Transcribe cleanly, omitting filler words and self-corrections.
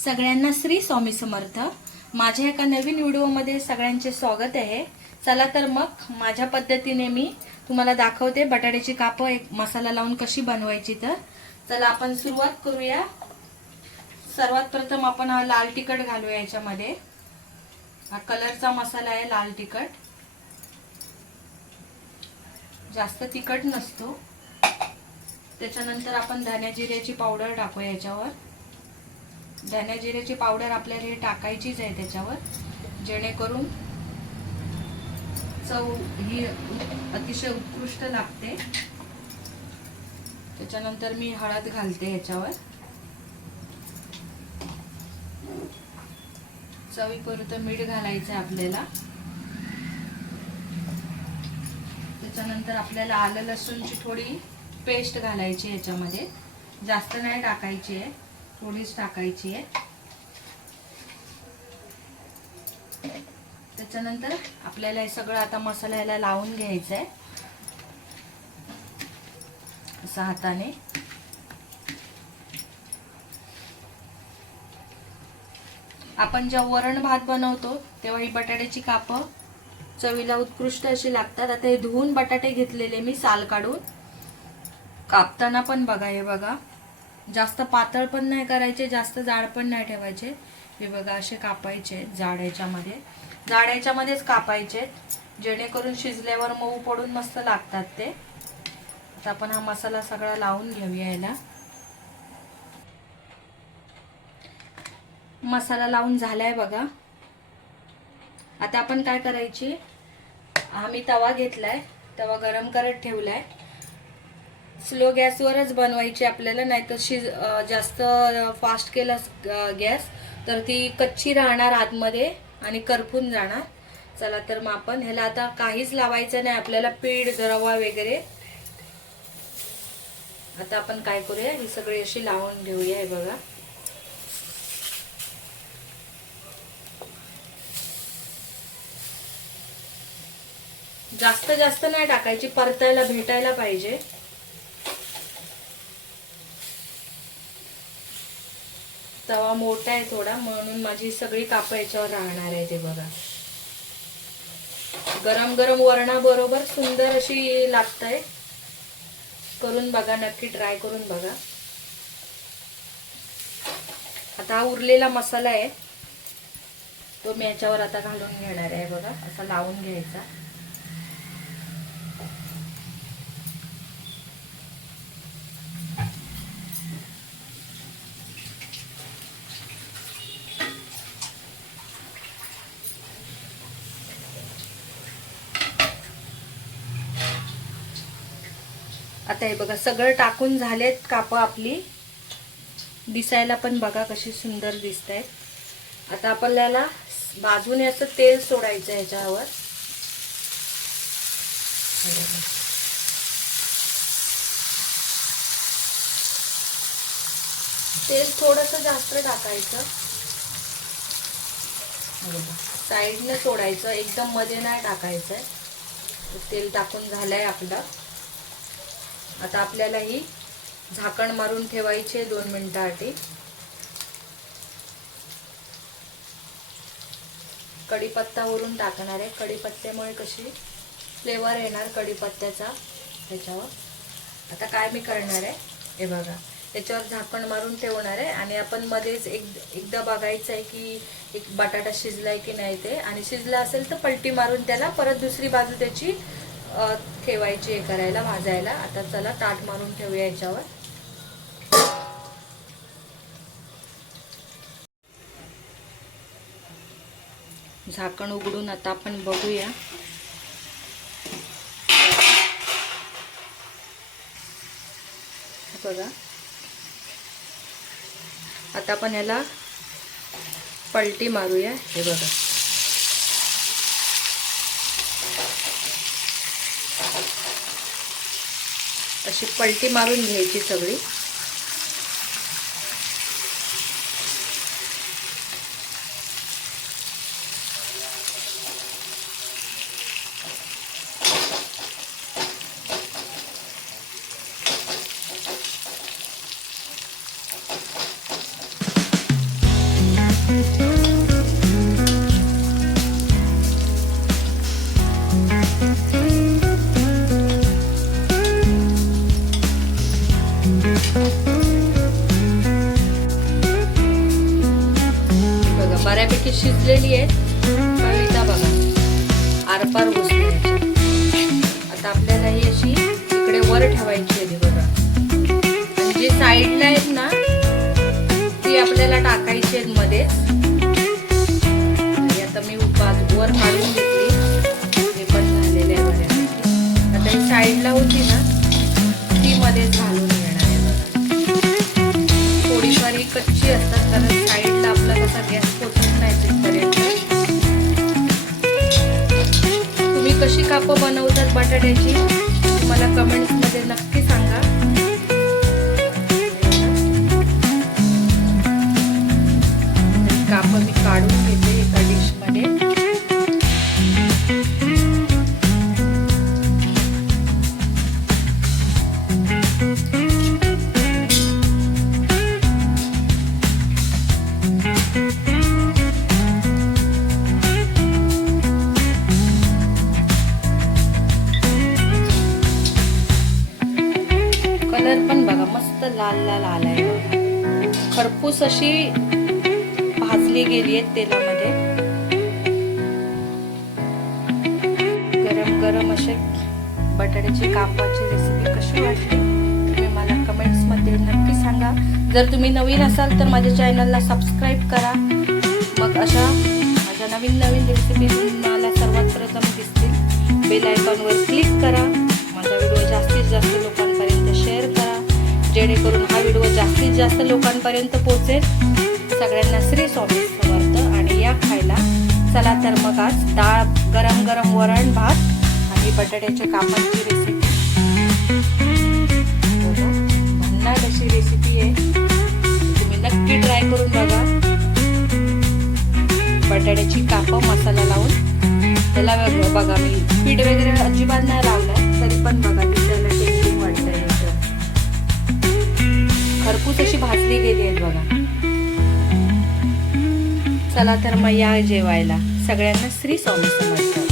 सगळ्यांना श्री स्वामी समर्थ। माझ्या एका नवीन व्हिडिओमध्ये सगळ्यांचे स्वागत आहे। चला तर मग माझ्या पद्धतीने मी तुम्हाला दाखवते बटाट्याची कापं एक मसाला लावून कशी बनवायची। तर चला आपण सुरुवात करूया। सर्वात प्रथम आपण हा लाल तिखट घालूया याच्यामध्ये। हा कलरचा मसाला आहे लाल तिखट, जास्त तिखट नसतो। त्याच्यानंतर आपण धने जिऱ्याची पावडर टाकूया याच्यावर। धने जिऱ्याची पावडर आपल्याला हे टाकायचीच आहे त्याच्यावर, जेणेकरून चव ही अतिशय उत्कृष्ट लागते। त्याच्यानंतर मी हळद घालते याच्यावर, चवीपुरतं मीठ घालायचं आहे आपल्याला। त्याच्यानंतर आपल्याला आलं लसूणची थोडी पेस्ट घालायची याच्यामध्ये, जास्त नाही टाकायची आहे, थोडीच टाकायची आहे। त्याच्यानंतर आपल्याला हे सगळं आता मसाल्याला लावून घ्यायचं आहे असं हाताने। आपण जेव्हा वरण भात बनवतो तेव्हा ही बटाट्याची कापं चवीला उत्कृष्ट अशी लागतात। आता हे धुवून बटाटे घेतलेले मी साल काढून, कापताना पण बघा, हे बघा, जास्त पातळ पण नाही करायचे, जास्त जाड पण नाही ठेवायचे। हे बघा असे कापायचे, जाड याच्यामध्येच कापायचे, जेणेकरून शिजल्यावर मऊ पडून मस्त लागतात ते। आता आपण हा मसाला सगळा लावून घेऊया याला। मसाला लावून झालाय बघा। आता आपण काय करायची, आम्ही तवा घेतलाय, तवा गरम करत ठेवलाय। स्लो गॅसवरच बनवायची आपल्याला, नाहीतर जास्त फास्ट केला गॅस तर ती कच्ची राहणार आतमध्ये आणि करपून जाणार। चला तर मग आपण ह्याला आता काहीच लावायचं नाही आपल्याला, पीठ रवा वगैरे। आता आपण काय करूया, ही सगळी अशी लावून घेऊया। हे बघा, जास्त जास्त नाही टाकायची, परतायला भेटायला पाहिजे। तवा मोठा आहे थोडा, म्हणून माझी सगळी कापं याच्यावर राहणार आहे। ते बघा, गरम गरम वरणाबरोबर सुंदर अशी लागतंय। करून बघा, नक्की ट्राय करून बघा। आता हा उरलेला मसाला आहे तो मी याच्यावर आता घालून घेणार आहे। बघा, असा लावून घ्यायचा। आता हे बघा सगळं टाकून झालेत कापं आपली, दिसायला पण बघा कशी सुंदर दिसतायत। आता आपल्याला बाजूने असं तेल सोडायचं याच्यावर। तेल थोडंसं जास्त टाकायचं, साईडने सोडायचं, एकदम मध्ये नाही टाकायचंय। तेल टाकून झालंय आपलं। आता आपल्याला ही झाकण मारून ठेवायचे 2 मिनिटांसाठी। कढीपत्ता वरून टाकणार आहे, कढीपत्त्यामुळे कशी फ्लेवर येणार कढीपत्त्याचा त्याच्यावर। आता काय मी करणार आहे, हे बघा, त्याच्यावर झाकण मारून ठेवणार आहे आणि आपण मध्येच एकदा बघायचं आहे की एक बटाटा शिजलाय की नाही ते, आणि शिजला असेल तर पलटी मारून त्याला परत दुसरी बाजू त्याची ठेवायची, हे करायला, भाजायला। आता चला ताट मारून ठेवूया याच्यावर। झाकण उघडून आता आपण बघूया। बघा, आता आपण याला पलटी मारूया। हे बघा, अशी पलटी मारून घ्यायची सगळी। बऱ्यापैकी शिजलेली आहे. कविता बघा आरपार घुसली. आता आपल्याला ही अशी इकडे वर ठेवायची आहे बघा. आणि जी साईडला आहेत ना ती आपल्याला टाकायची आहेत मध्ये. आणि आता मी वर काढून घेतली. हे पण झालेले आहे बऱ्यापैकी. आता ही साईडला होती ना ती मध्ये घालून येणार आहे बघा. थोडीफार ही कच्ची असतात कारण साईडला आपला कसा गॅस पोचत नाही तिथपर्यंत. तुम्ही कशी कापं बनवतात बटाट्याची मला कमेंट्स मध्ये नक्की सांगा. कापं मी काढून घेते एका डिश मध्ये. कलर पण बघा मस्त लाल लाल आलाय. खरपूस अशी भाजली गेली आहेत तेलामध्ये. गरम गरम असे बटाट्याची कापाची रेसिपी कशी वाटली तुम्ही मला कमेंट्स मध्ये नक्की सांगा. जर तुम्ही नवीन असाल तर माझ्या चॅनलला सबस्क्राईब करा. मग अशा माझ्या नवीन नवीन रेसिपी तुम्हाला सर्वात प्रथम दिसतील. बेल आयकॉनवर क्लिक करा. माझा व्हिडिओ जास्तीत जास्त लोकांपर्यंत शेअर करा जेणेकरून हा व्हिडिओ जास्तीत जास्त लोकांपर्यंत पोहोचेल. सगळ्यांना श्री स्वामी समर्थ. आणि या खायला चला तर मग आज डाळ गरम गरम वरण भात आणि बटाट्याच्या कापांची रेसिपी. भन्नाट अशी रेसिपी आहे. तुम्ही नक्की ट्राय करून बघा. बटाट्याची कापं मसाला लावून त्याला बघा मी पीठ वगैरे अजिबात नाही लावलाय तरी पण बघा दिसायला टेस्टी वाटतंय. खरपूस अशी भाजली गेली आहेत बघा. चला तर मग या जेवायला. सगळ्यांना श्री स्वामी समर्थ.